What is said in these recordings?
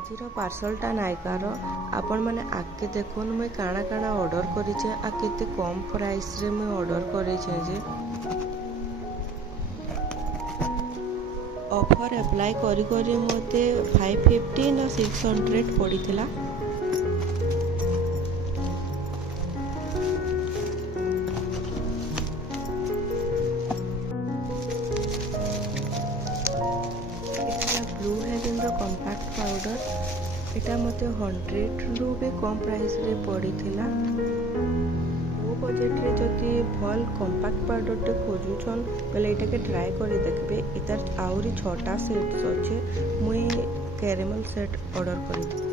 आजिर पार्सलटा नायिकार आपण मैंने आगे देखुन मुई काଣା काଣା ऑर्डर करिचे आ केते कम प्राइस रे मुई ऑर्डर करिचे जे ऑफर अप्लाई करी करी मते 550 ना 600 पड़ीथिला। ब्लू हेवन रो कॉम्पैक्ट पाउडर एटा मते 100 रु भी कम प्राइस रे पड़ीथिला। वो बजेट रे जति भल कॉम्पैक्ट पाउडर टे खोजुछन बेले एटा के ट्राई करी देखबे। इतार आउरी 6टा सेट्स अछि। मुई कैरेमल सेट ऑर्डर करी।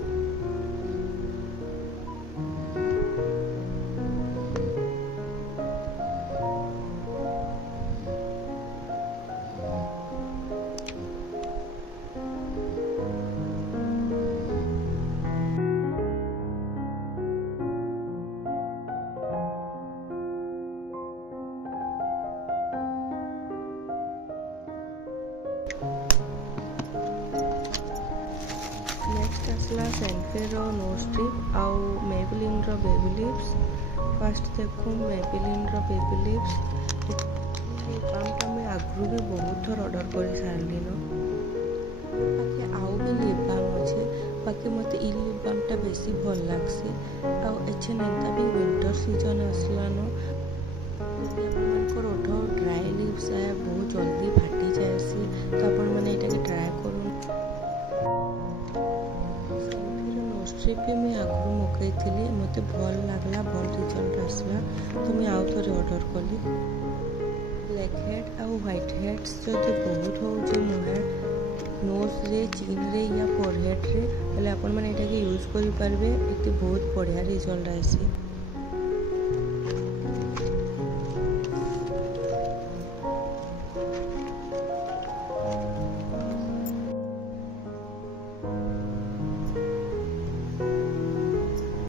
नेक्स्ट आसला सेंफेरो नोज स्ट्रिप आउ मेबेलिन रो बेबी लिप्स। फर्स्ट देखो मेबेलिन रो बेबी लिप्स बामटा मैं आगु भी बहुत थर ऑर्डर कर सारली न। बाकी आउ भी लिप बाम अच्छे बाकी मत ई लिप बामटा बेसी भल लागसी। आउ एछे नेता भी विंटर सीजन आसला न यदि आपण मानकर ओठ ड्राई लिप्स आया बहुत जल्दी फाटी जायसी तो आपण माने एटा के ट्राई करू। स्ट्रिप भी मैं आगु मकई थी मत भल लगला भल रिजल्ट आसला तो मैं आउ थे ऑर्डर कली। ब्लैक हेड आउ व्हाइट हेड्स जदि बहुत हो मुहे नोज रे चिन रे या फोरहेड रे आपण माने एटा के यूज करि पारबे एते बहुत बढ़िया रिजल्ट आसी।